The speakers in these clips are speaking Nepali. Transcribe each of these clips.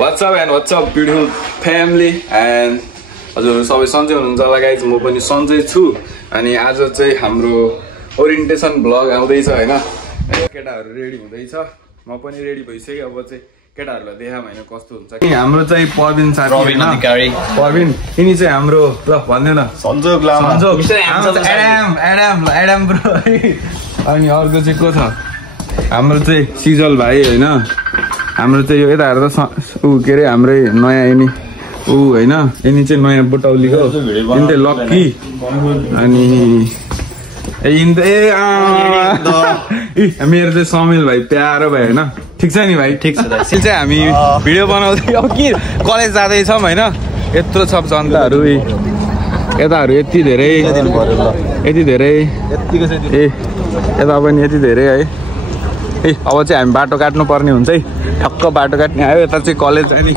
What's up beautiful family and हजुरहरु सबै सन्चै हुनुहुन्छ होला गाइज म पनि सन्चै छु अनि आज चाहिँ हाम्रो ओरिएन्टेसन ब्लग आउँदै छ हैन केटाहरु रेडी हुँदैछ म पनि रेडी भइसके अब चाहिँ केटाहरुलाई देखाम हैन कस्तो हुन्छ कि हाम्रो चाहिँ परबिन साथी हैन परबिन यिनी चाहिँ हाम्रो ल भन्दैन सन्जोग लामा एडम ब्रो अनि अर्को चाहिँ को छ हाम्रो चाहिँ सिजल भाइ हैन हाम्रो चाहिँ यो यता हेर्दा उ के रे हाम्रै नयाँ यिनी उ हैन यिनी चाहिँ नयाँ बुटौलीको यिनी चाहिँ लक्की अनि मेरो चाहिँ समिल भाइ प्यारो भाइ हैन ठीक छ नि भाइ ठीक छ दाइ चाहिँ हामी भिडियो बनाउँदै अब के कलेज जाँदै छौं हैन यत्रो सब जनताहरु यताहरु यति धेरै ए यता पनि यति धेरै है अब चाहिँ हामी बाटो काट्नु पर्ने हुन्छ है ठक्क बाटो काट्ने आयो यता चाहिँ कलेज जाने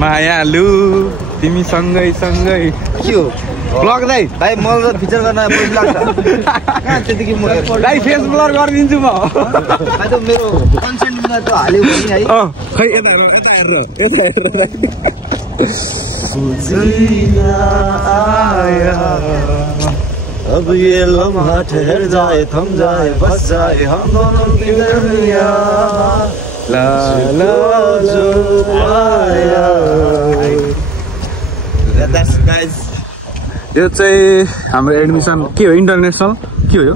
मायालु तिमी सँगै सँगै के हो ब्लग दाइ भाइ मलाई फिचर गर्न पैसा लाग्छ कहाँ त्यतिकै म दाइ फेस ब्लर गरिदिन्छु म भाइ त मेरो कन्सेन्ट बिना त हाल्यो भने है खै यता अब ये लम्हा ठहर जाए थम जाए बस जाए हम दोनों की दरमिया ला ला जो आया That's guys यो चाहिँ हाम्रो एडमिसन के हो इन्टरनेसनल के हो यो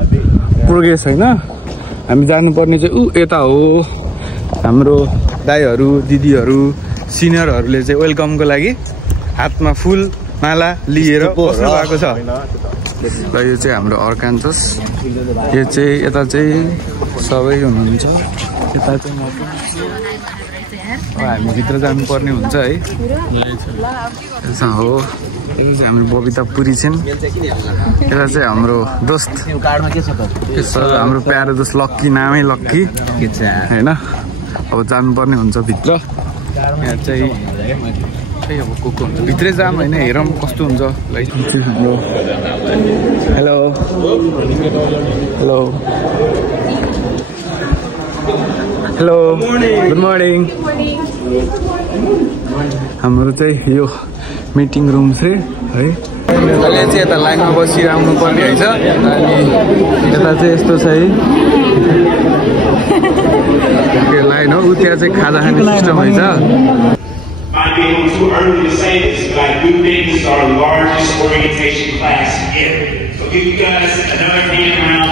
प्रोग्रेस हैन हामी जानुपर्ने चाहिँ उ यता हो हाम्रो दाइहरु दिदीहरु सिनियरहरुले चाहिँ वेलकमको लागि हातमा फूल माला लिएर बस्नु भएको छ र यो चाहिँ हाम्रो अर्कान्चस यो चाहिँ यता चाहिँ सबै हुनुहुन्छ यता चाहिँ हामी भित्र जानुपर्ने हुन्छ है हो यो चाहिँ हाम्रो बबिता पुरी छिन् यता चाहिँ हाम्रो दोस्त हाम्रो प्यारो दोस्त लक्की नामै लक्की हैन अब जानुपर्ने हुन्छ भित्र यहाँ चाहिँ अब को हुन्छ भित्रै जाम हैन हेरौँ कस्तो हुन्छ लाइक हाम्रो hello hello hello good morning हाम्रो चाहिँ यो मिटिङ रुम चाहिँ है अहिले चाहिँ यता लाइनमा बसिरहनु पर्ने हैछ अनि यता चाहिँ यस्तो छ है लाइन हो उ त्यहाँ चाहिँ खाजा खाने system हैछ Might be a little too early to say this, but I do think this is our largest orientation class ever. So give you guys another hand round.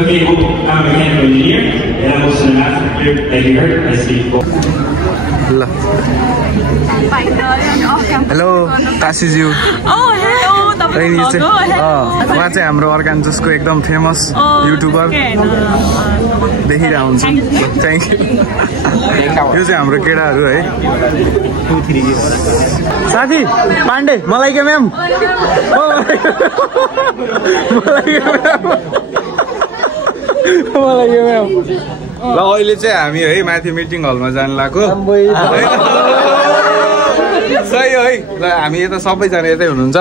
Okay, well, I'm a mechanical engineer, and I'm also an master here that you heard. I speak for. Hello काशीज्यू उहाँ चाहिँ हाम्रो अर्कान्चसको एकदम फेमस युट्युबर देखिरहेको हुन्छ थ्याङ्क यू यो चाहिँ हाम्रो केटाहरू है साथी पाण्डे मलाई के म्याम मलाई के म्याम ल अहिले चाहिँ हामी है माथि मिटिङ हलमा जानु लाग्यो सही हो है ल हामी यता सबैजना यतै हुनुहुन्छ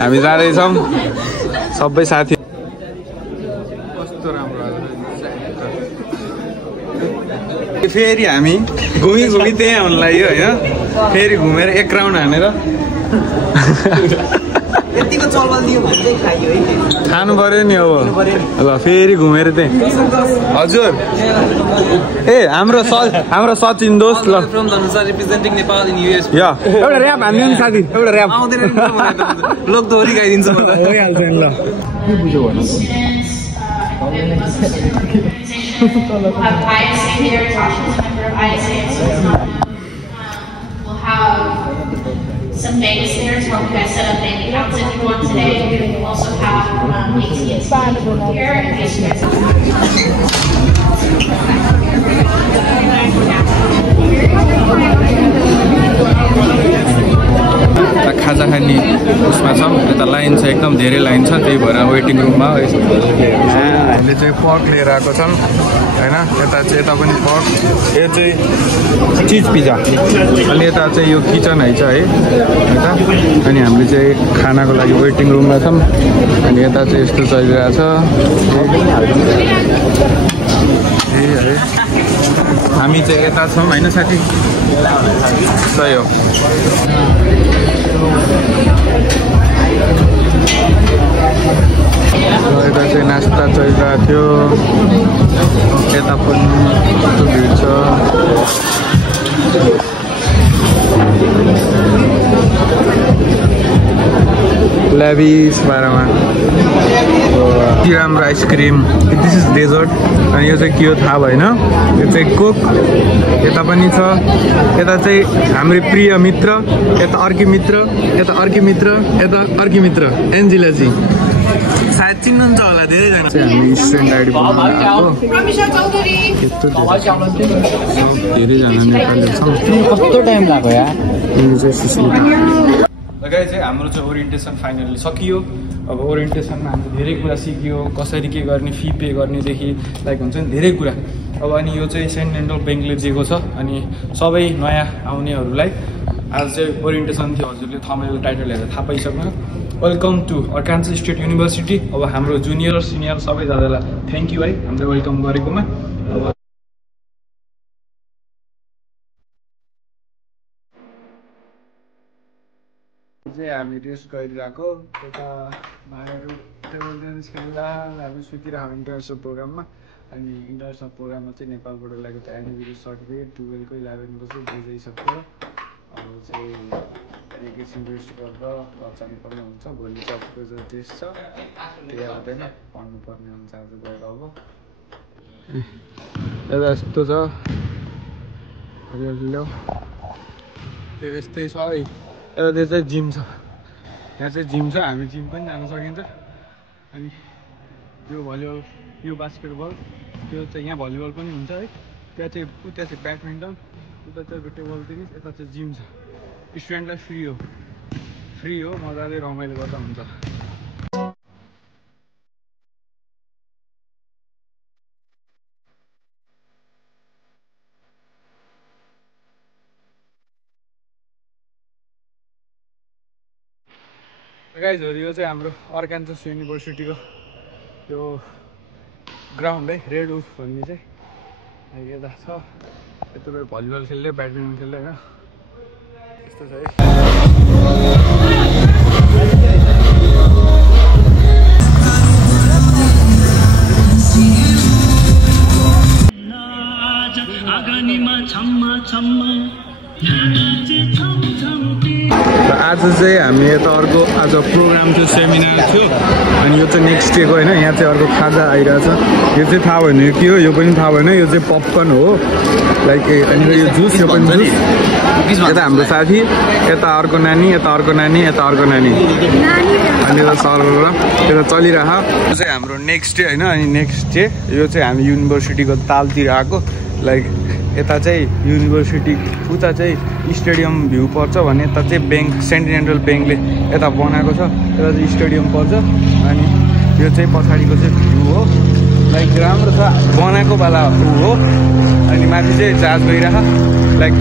हामी जाँदैछौँ सबै साथी कस्तो राम्रो फेरि हामी घुमी त्यही आउनु लाग्यो होइन फेरि घुमेर एक राउन्ड हानेर खानु पर्यो नि अब ल फेरि घुमेर त्यही हजुर ए हाम्रो सचिन दोस्त ल एउटा ऱ्याप हान्दिनु साथी एउटा ऱ्याप लोक दोहोरी गाइदिन्छ भइहाल्छ नि ल के बुझ्यो भन्नु some banks there to help you guys set up bank accounts if you want today. We also have ATS here in case you guys खाजा खाने उसमा छौँ यता लाइन छ एकदम धेरै लाइन छ त्यही भएर वेटिङ रुममा हामीले चाहिँ पर्क लिएर आएको छौँ हैन यता चाहिँ यता पनि पर्क यो चाहिँ चिज पिज्जा अनि यता चाहिँ यो किचन है है यता अनि हामीले चाहिँ खानाको लागि वेटिङ रुममा छौँ अनि यता चाहिँ यस्तो चलिरहेछ चाहिँ यता छौँ होइन साथी? सही हो। यता चाहिँ नास्ता चलिरहेको थियो, यता पनि कस्तो भिड छ। लेभिस बारेमा राम्रो आइसक्रिम, दिस इज डेजर्ट। अनि यो चाहिँ के हो थाहा भएन, यो चाहिँ कोक। यता पनि छ, यता चाहिँ हाम्रो प्रिय मित्र, यता अर्की मित्र, यता अर्की मित्र, यता अर्की मित्र एन्जिलाजी। सायद चिन्नुहुन्छ होला धेरैजना। हामी स्टुडेन्ट आइडी बनाउनु आएको, धेरैजना नेपाली छौँ। कस्तो टाइम लाग्यो यार? गाइस चाहिँ हाम्रो चाहिँ ओरिएन्टेसन फाइनली सकियो। अब ओरिएन्टेसनमा हामीले धेरै कुरा सिक्यो, कसरी के गर्ने, फी पे गर्नेदेखि लाइक हुन्छ नि धेरै कुरा। अब अनि यो चाहिँ सेन्ट एन्डल ब्याङ्कले दिएको छ। अनि सबै नयाँ आउनेहरूलाई आज चाहिँ ओरिएन्टेसन थियो, हजुरले थम्बनेल टाइटल हेरेर थाहा पाइसक्नु। Welcome to Arkansas State University. अब हाम्रो जुनियर सिनियर सबैजनालाई थ्याङ्क यू है हामीले वेलकम गरेकोमा। अब चाहिँ हामी रेस्ट गरिरहेको, यता भाइहरू टेबल टेनिस खेल्दा हामी सुतिरहेको इन्टरनेसनल प्रोग्राममा। अनि इन्टरनेसनल प्रोग्राममा चाहिँ नेपालबाट ल्याएको थियो एनिभर्सरी सर्टिफिकेट 12को 11 बजे बुझाइसक्यो। अब चाहिँ एकैछिन रेस्ट गरेर जानुपर्ने हुन्छ, भोलि सबको जो टेस्ट छ त्यही आउँदैन, पढ्नुपर्ने हुन्छ आज गएर। अब यता यस्तो छ ल्याउ, त्यो यस्तै छ है। यता चाहिँ जिम छ, यहाँ चाहिँ जिम छ, हामी जिम पनि जान सकिन्छ। अनि यो भलिबल, यो बास्केटबल, त्यो चाहिँ यहाँ भलिबल पनि हुन्छ है। त्यहाँ चाहिँ ब्याडमिन्टन, उता चाहिँ टेबल टेनिस, यता चाहिँ जिम छ। स्टुडेन्टलाई फ्री हो, मजाले रमाइलो गर्दा हुन्छ। गाइजहरू यो चाहिँ हाम्रो अर्कान्सा युनिभर्सिटीको यो ग्राउन्ड है, रेड वुल्फ भन्ने चाहिँ यता छ। यता भलिबल खेल्दै ब्याडमिन्टन खेल्दै होइन यस्तो छ है। आज चाहिँ हामी यता अर्को आज प्रोग्राम थियो, सेमिनार थियो। अनि यो चाहिँ नेक्स्ट डेको होइन, यहाँ चाहिँ अर्को खाजा आइरहेछ। यो चाहिँ थाहा भएन यो के हो, यो पनि थाहा भएन। यो चाहिँ पपकर्न हो लाइक, अनि यो जुस, यो पनि जुस। यता हाम्रो साथी, यता अर्को नानी, यता अर्को नानी, यता अर्को नानी, अनि यता सरबाट यता चलिरह। यो चाहिँ हाम्रो नेक्स्ट डे होइन। अनि नेक्स्ट डे यो चाहिँ हामी युनिभर्सिटीको तालतिर आएको, लाइक यता चाहिँ युनिभर्सिटी, उता चाहिँ स्टेडियम भ्यू पर्छ भने यता चाहिँ ब्याङ्क, सेन्ट एन्डल ब्याङ्कले यता बनाएको छ, यता चाहिँ स्टेडियम पर्छ। अनि यो चाहिँ पछाडिको चाहिँ भ्यू हो, लाइक राम्रो छ, बनाएको बेला हो। अनि माथि चाहिँ जहाज गइरह, लाइक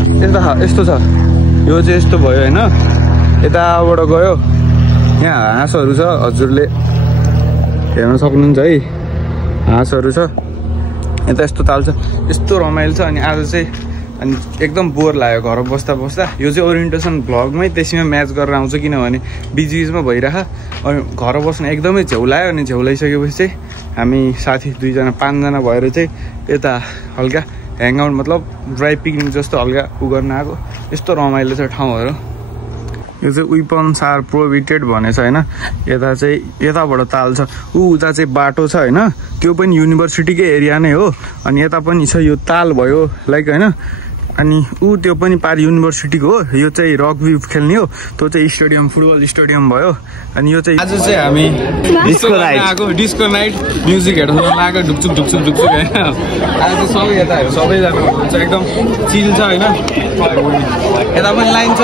यस्तो छ। यो चाहिँ यस्तो भयो होइन, यताबाट गयो, यहाँ हाँसहरू छ, हजुरले हेर्न सक्नुहुन्छ है, हाँसहरू छ। यता यस्तो ताल छ, यस्तो रमाइलो छ। अनि आज चाहिँ अनि एकदम बोर लाग्यो घर बस्दा बस्दा। यो चाहिँ ओरिएन्टेसन भ्लगमै त्यसैमा म्याच गरेर आउँछ, किनभने बिचबिचमा भइरह। अनि घर बस्न एकदमै झ्याउलायो। अनि झ्याउलाइसकेपछि चाहिँ हामी साथी 2जना 5जना भएर चाहिँ यता हल्का ह्याङआउट, मतलब ड्राई पिकनिक जस्तो हल्का गर्न आएको। यस्तो रमाइलो छ ठाउँहरू। यो चाहिँ वेपन सार प्रोहिबिटेड भनेछ होइन। यता चाहिँ यताबाट ताल छ, उता चाहिँ बाटो छ होइन, त्यो पनि युनिभर्सिटीकै एरिया नै हो। अनि यता पनि छ यो ताल भयो लाइक होइन। अनि त्यो पनि पार युनिभर्सिटीको हो। यो चाहिँ रग्बी खेल्ने हो, त्यो चाहिँ स्टेडियम, फुटबल स्टेडियम भयो। अनि यो चाहिँ आज चाहिँ हामी डिस्को नाइट म्युजिक हेर्न लागेको, ढुकचुक ढुकचुक ढुकचुक होइन। आज चाहिँ सबै यताहरू सबैजना हुनुहुन्छ, एकदम चिल छ होइन। यता पनि लाइन छ,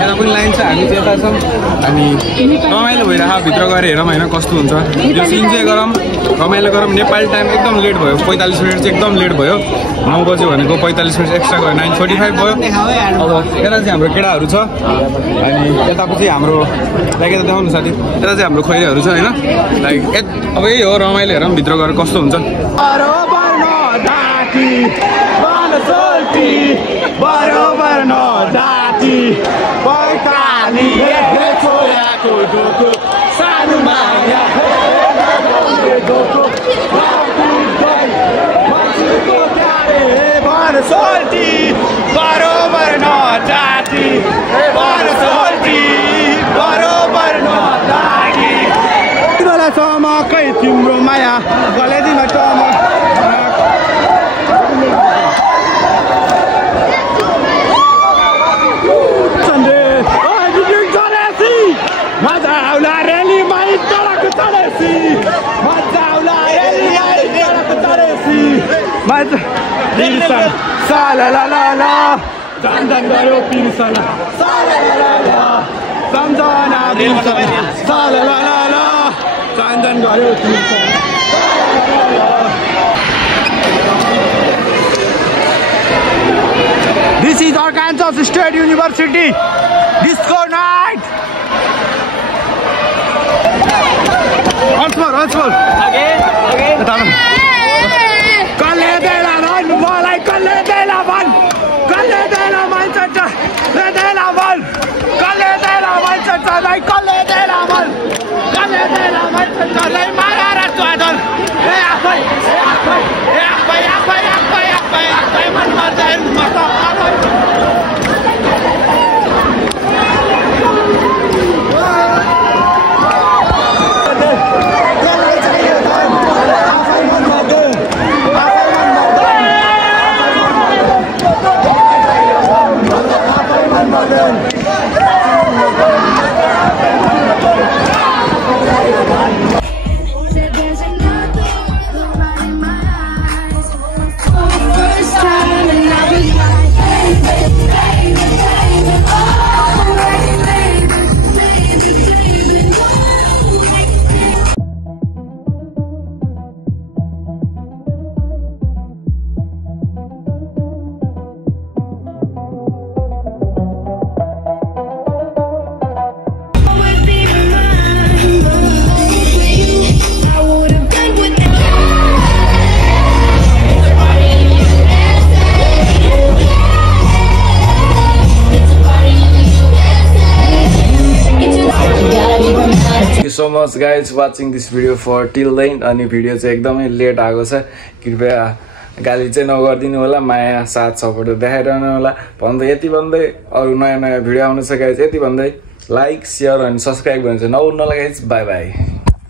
यता पनि लाइन छ, हामी चाहिँ यता छौँ। अनि रमाइलो भइरह, भित्र गएर हेरौँ होइन कस्तो हुन्छ। यो चाहिँ इन्जोय गरौँ, रमाइलो गरौँ। नेपाली टाइम एकदम लेट भयो, 45 मिनट चाहिँ एकदम लेट भयो। 9 बजे भनेको 45 मिनट एक्स्ट्रा गयो, 9:45 भयो। अब यता चाहिँ हाम्रो केटाहरू छ, अनि यतापछि हाम्रो लाइक यता देखाउनु साथी, यता चाहिँ हाम्रो खैरेहरू छ होइन। लाइक अब यही हो, रमाइलो हेरौँ भित्र गएर कस्तो हुन्छ। सोल्टी बरोबर न जाति पैताली छोराको डोको सानो माया सोल्टी बरोबर न जाति सोल्टी बरोबर न जाति बेला चमकै तिम्रो माया गलेदिमा चमक Sala la la la, Sandan garo pirsala. Sala la la la, Sandana pirsala. Sala la la la, Sandan garo pirsala. This is Arkansas State University Disco Night. Once more. Again. Kalle dela man, malai kalle dela man, chacha, dela man, kalle dela man, chacha, lai kalle dela man, chacha, lai mara ratuadon, apai, man marjain mata apai. So much guys watching this video for till the end अनि भिडियो चाहिँ एकदमै लेट आएको छ कृपया गाली चाहिँ नगर्दिनु होला माया साथ सपोर्ट देखाइरहनु होला भन्दै यति भन्दै अरु नयाँ भिडियो आउनु छ गाइस यति भन्दै लाइक शेयर अनि सब्स्क्राइब गर्नु चाहिँ नभुल्नु होला गाइस बाइ बाइ